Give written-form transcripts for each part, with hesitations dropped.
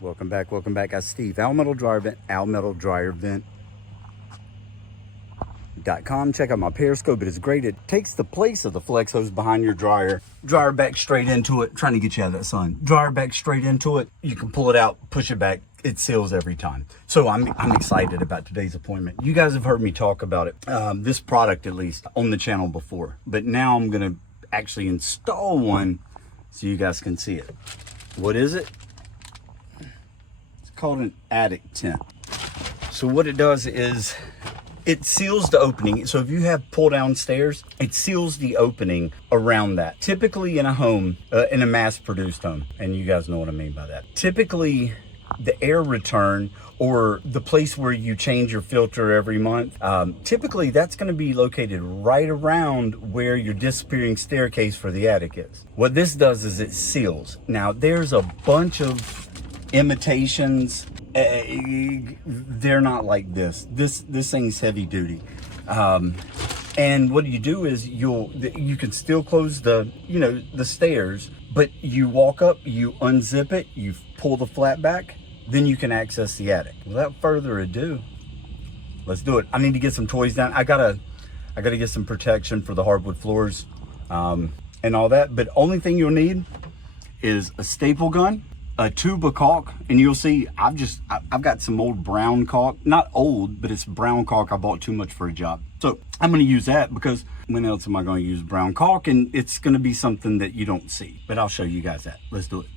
Welcome back. That's Steve. Metal Dryer Vent, almetaldryervent.com. Check out my Periscope. It is great. It takes the place of the flex hose behind your dryer. Dryer back straight into it. Trying to get you out of that sun. Dryer back straight into it. You can pull it out, push it back. It seals every time. So I'm excited about today's appointment. You guys have heard me talk about it, this product at least, on the channel before. But now I'm going to actually install one so you guys can see it. What is it? It's called an attic tent. So what it does is it seals the opening. So if you have pull down stairs, it seals the opening around that. Typically in a home, in a mass produced home, and you guys know what I mean by that. Typically the air return or the place where you change your filter every month, typically that's going to be located right around where your disappearing staircase for the attic is. What this does is it seals. Now there's a bunch of imitations. They're not like this. This thing's heavy duty. And what you do is you can still close the stairs, but you walk up, you unzip it, you pull the flap back, then you can access the attic. Without further ado, let's do it. I need to get some toys down. I gotta get some protection for the hardwood floors, and all that. But only thing you'll need is a staple gun, a tube of caulk, and you'll see I've got some old brown caulk. Not old, but it's brown caulk I bought too much for a job. So I'm gonna use that because when else am I gonna use brown caulk? And it's gonna be something that you don't see, but I'll show you guys that. Let's do it.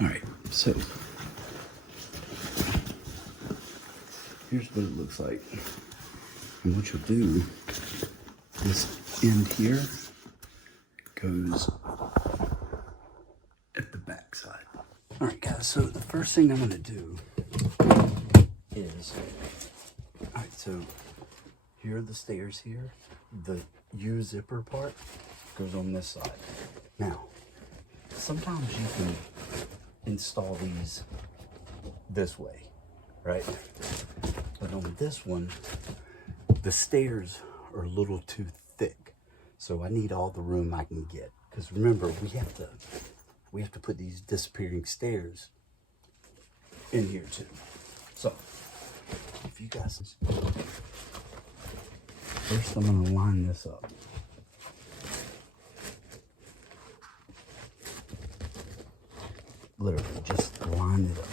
All right, so here's what it looks like. And what you'll do, this end here goes at the back side. All right, guys, so the first thing I'm gonna do is, all right, so here are the stairs here. The U zipper part goes on this side. Now, sometimes you can install these this way, right? But on this one, the stairs are a little too thick. So I need all the room I can get. Because remember, we have to put these disappearing stairs in here too. So, if you guys, first I'm gonna line this up. Literally, just line it up.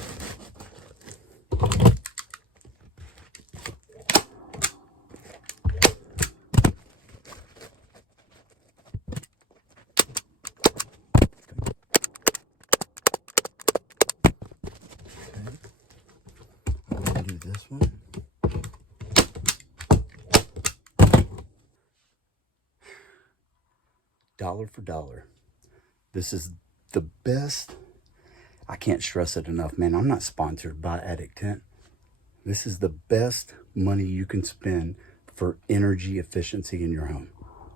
I'm gonna do this one. Dollar for dollar. This is the best. I can't stress it enough, man. I'm not sponsored by Attic Tent. This is the best money you can spend for energy efficiency in your home.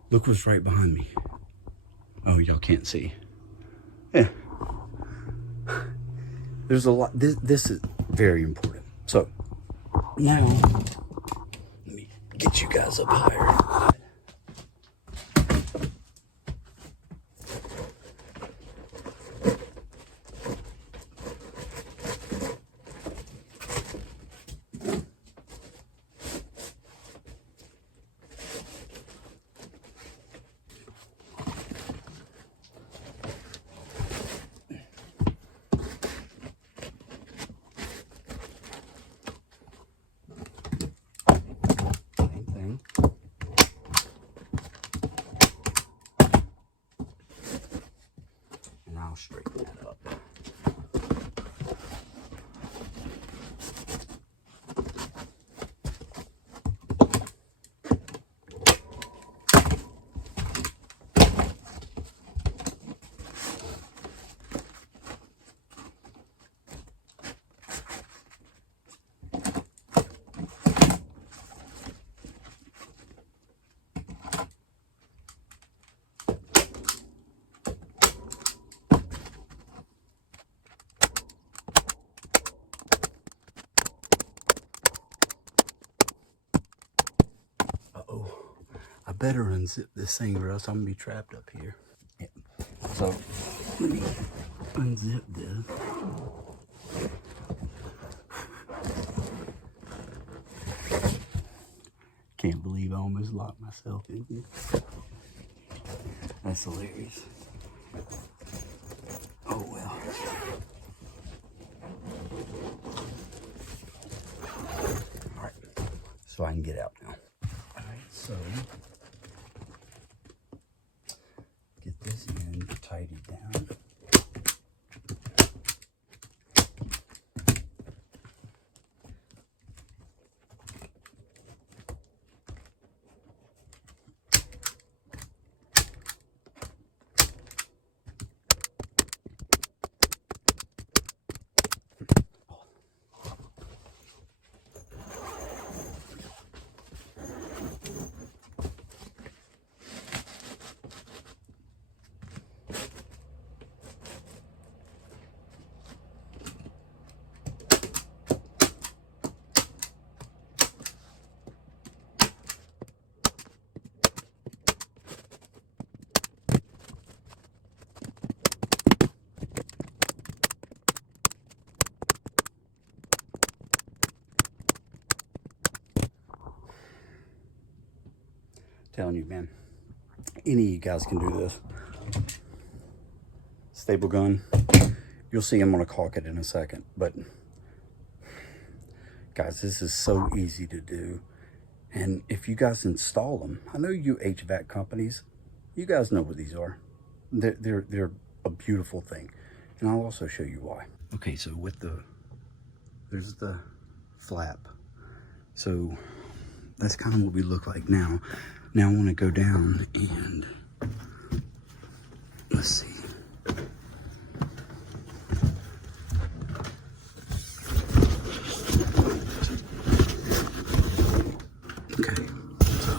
Look what's right behind me. Oh, y'all can't see. Yeah. There's a lot. This is very important. So now, let me get you guys up higher. better unzip this thing or else I'm gonna be trapped up here. Yeah. So let me unzip this. Can't believe I almost locked myself in here. That's hilarious. Oh well. Alright, so I can get out now. Alright, so get this end tidied down. Telling you, man, any of you guys can do this. Staple gun. You'll see I'm gonna caulk it in a second, but guys, this is so easy to do. And if you guys install them, I know you HVAC companies, you guys know what these are. They're a beautiful thing, and I'll also show you why. Okay, so with there's the flap. So that's kind of what we look like now. Now I want to go down and let's see. Okay, so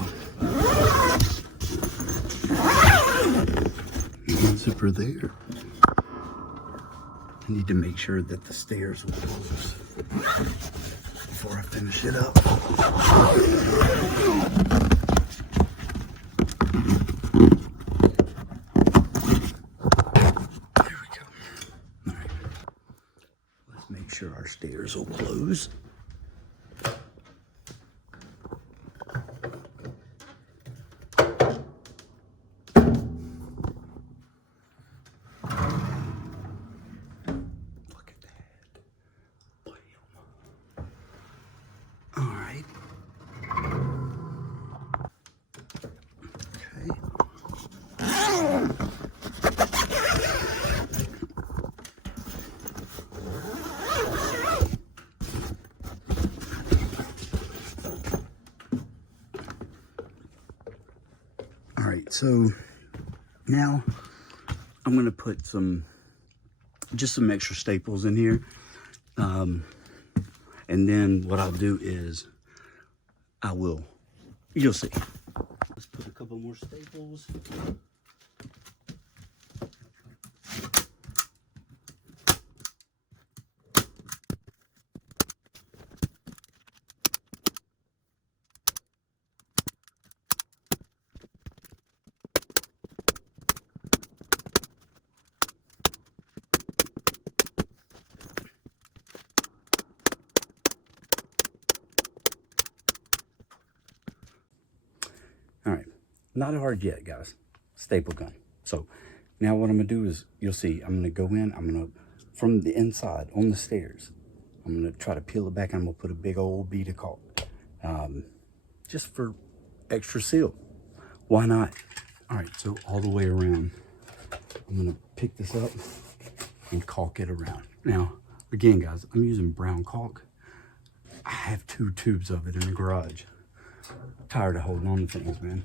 one zipper there. I need to make sure that the stairs will close before I finish it up. Make sure our stairs will close. Look at that. Bam. All right. Okay. All right, so now I'm gonna put just some extra staples in here. And then what I'll do is you'll see. Let's put a couple more staples. All right, not hard yet, guys. Staple gun. So now what I'm gonna do is, you'll see, I'm gonna go in, from the inside on the stairs, I'm gonna try to peel it back, and I'm gonna put a big old bead of caulk, just for extra seal. Why not? All right, so all the way around, I'm gonna pick this up and caulk it around. Now, again, guys, I'm using brown caulk. I have 2 tubes of it in the garage. Tired of holding on to things, man.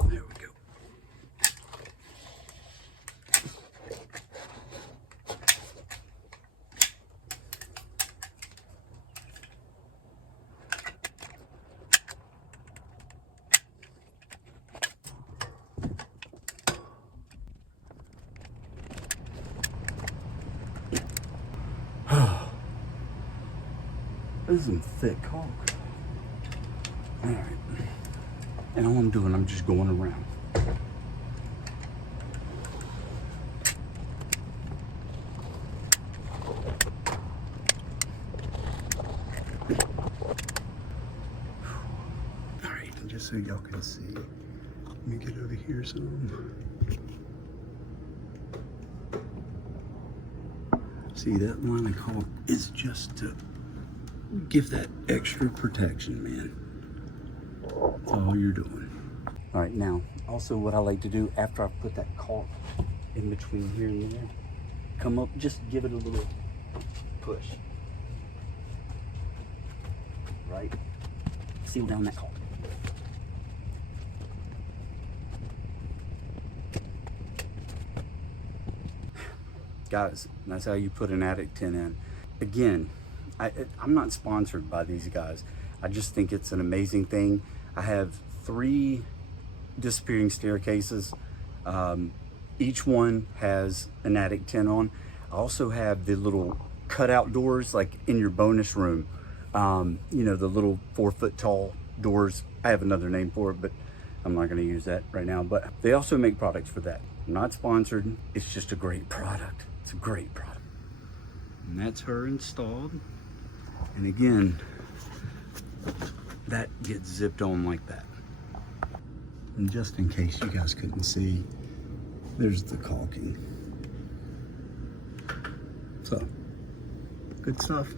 There we go. This is some thick caulk. All right. And all I'm doing, I'm just going around. All right, and just so y'all can see, let me get over here some. See, that line of caulk is just to give that extra protection, man. That's all you're doing. All right, now, also what I like to do after I've put that caulk in between here and there, come up, just give it a little push. Right? Seal down that caulk. Guys, that's how you put an attic tent in. Again, I'm not sponsored by these guys. I just think it's an amazing thing. I have 3 disappearing staircases. Each one has an attic tent on. I also have the little cutout doors like in your bonus room. You know, the little 4-foot tall doors. I have another name for it, but I'm not gonna use that right now. But they also make products for that. I'm not sponsored. It's just a great product. It's a great product. And that's her installed. And again, that gets zipped on like that. And just in case you guys couldn't see, there's the caulking. So, good stuff.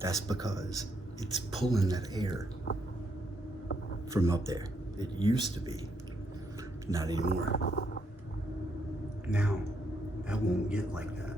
That's because it's pulling that air from up there. It used to be, not anymore. Now, that won't get like that.